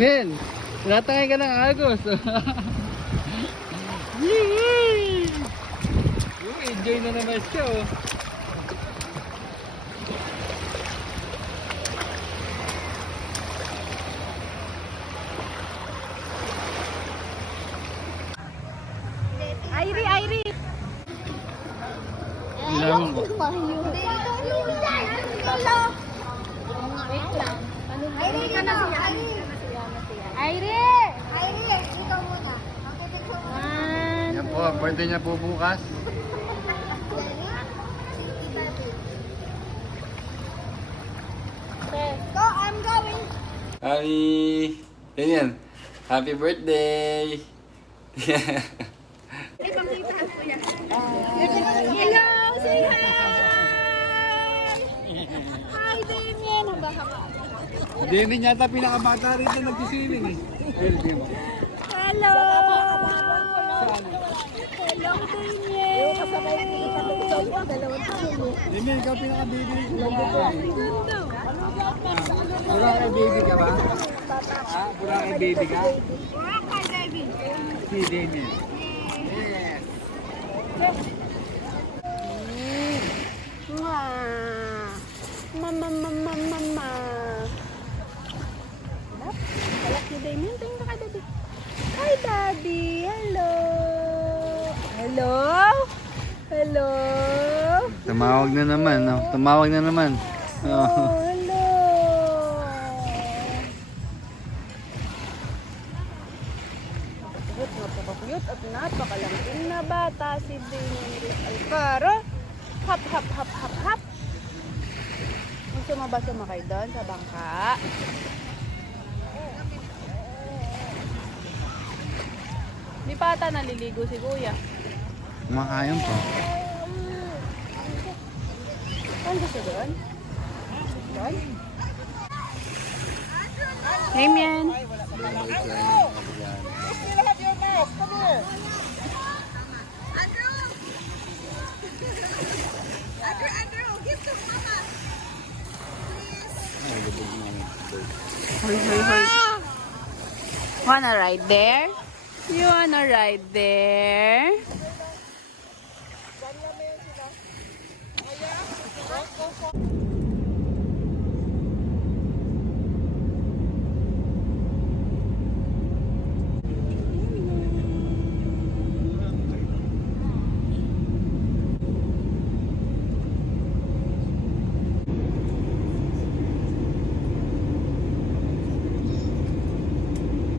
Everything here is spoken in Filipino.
Men, natangay ka ng Agos. Yee! Enjoy na naman siya oh. Airi, Airi. Ilang Airi ka na siya. Airi! Airi, ikaw muna. One. yan po, birthday niya po bukas. Go, I'm going. Happy! Yan. Happy birthday! Hello, say hi! Hi, Damien! Hindi rin yata pinakabata rito nagsisilin eh. Ay, hindi mo. Hello! Hello, Damien! Hindi, ikaw pinakabibili. Burakay baby ka ba? Ha? Burakay baby ka? Si Damien. Yes! Mama, mama, mama. Balak ni Damien. Tingin ka kay Daddy. Hi, Daddy. Hello. Hello? Hello? Tumawag na naman, no? Tumawag na naman. Oh, hello. Napaka-cute at napakalangking na bata si Damien Alcaro. Hop, hop, hop, hop, hop. Gusto mo ba sumakay doon sa bangka? Di pa ata naliligo si Kuya. Kumakain po. Saan gusto doon? Doon? Damien. Hoy, hoy, hoy. Wanna ride there? You wanna ride there?